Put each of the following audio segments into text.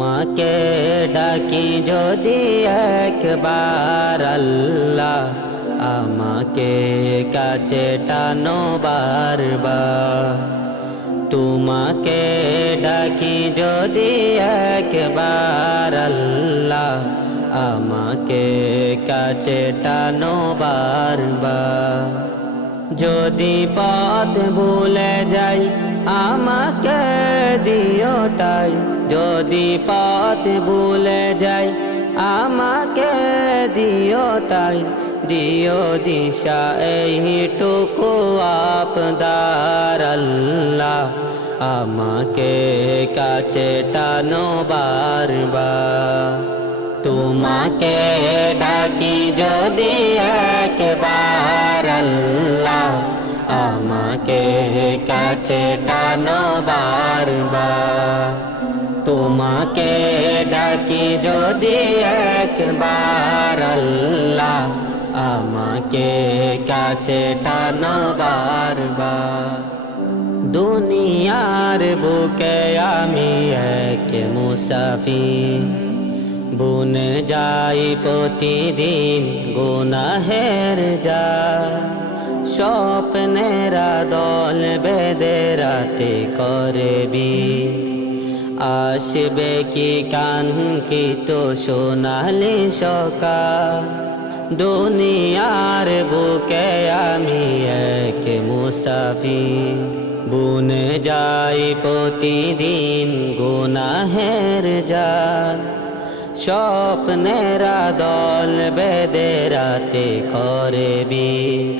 তোমাকে ডাকি যদি একবার আল্লাহ, আমাকে কাছে টানো বারবার। তোমাকে ডাকি যদি একবার আল্লাহ, আমাকে কাছে টানো বারবার। যদি পথ ভুলে যাই আমাকে দিও ঠাই, যদি পথ ভুলে যাই আমাকে দিও ঠাই। দিও দিশা এইটুকু আপদার আল্লাহ, আমাকে কাছে টানো বারবার। তোমাকে ডাকি যদি একবার আল্লাহ, আমাকে কাছে টানো বারবার। তোমাকে ডাকি যদি একবার আল্লাহ, আমাকে কাছে টানো বারবার। দুনিয়ার বুকে আমি এক মুসাফির, বুনে যাই প্রতিদিন গুনাহের জাল। স্বপ্নেরা দল বেঁধে রাতে করে বীর, আসবে কি কাঙ্ক্ষিত সোনালি সকাল। দুনিয়ার বুকে আমি এক মুসাফির, বুনে যাই প্রতিদিন গুনাহের জাল। স্বপ্নেরা দল বেঁধে রাতে করে বীর,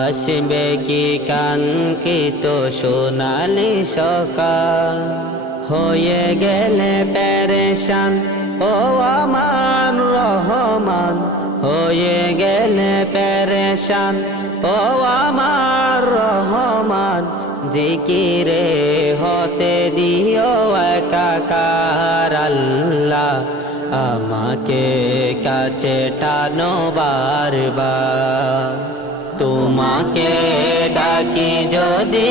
আসবে কি কাঙ্ক্ষিত সোনালি সকাল। হয়ে গেলে পেরেশান ও আমার রহমান, হয়ে গেলে পেরেশান ও আমার রহমান। জিকিরে হতে দিও একাকার আল্লাহ, আমাকে কাছে টানো বারবার। তোমাকে ডাকি যদি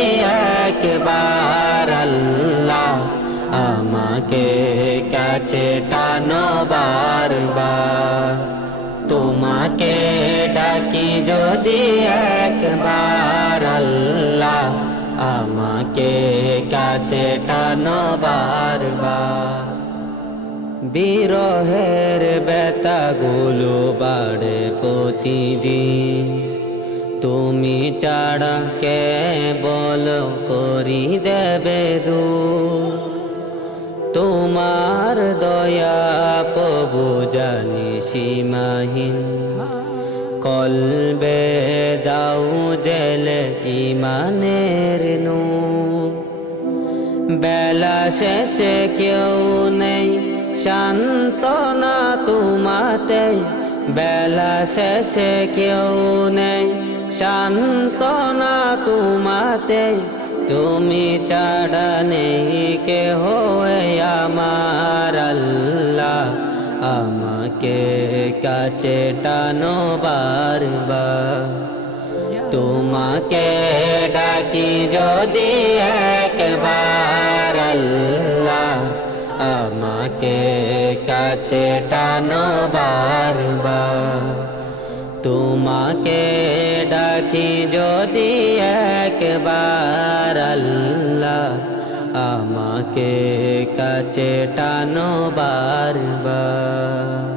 একবার আল্লাহ, আমাকে কাছে টানো বারবার। তোমাকে ডাকি যদি একবার আল্লাহ, আমাকে কাছে টানো বারবার। বিরহের ব্যথাগুলো বাড়ে প্রতিদিন, তুমি ছাড়া কে বল করি দেবে দূর। তোমার দয়া প্রভু জানি সীমাহীন, কলবে দাও জেলে ইমানের নূর। বেলা শেষে কেউ নেই সান্ত্বনা তোমাতে, বেলা শেষে কেউ নেই সান্ত্বনা তোমাতে। তুমি ছাড়া নেই কেহ আমার আল্লাহ, আমাকে কাছে টানো বারবার। তোমাকে ডাকি যদি একবার আল্লাহ, আমাকে কাছে টানো বারবার। তোমাকে ডাকি যদি একবার আল্লাহ, আমাকে কাছে টানো বারবার।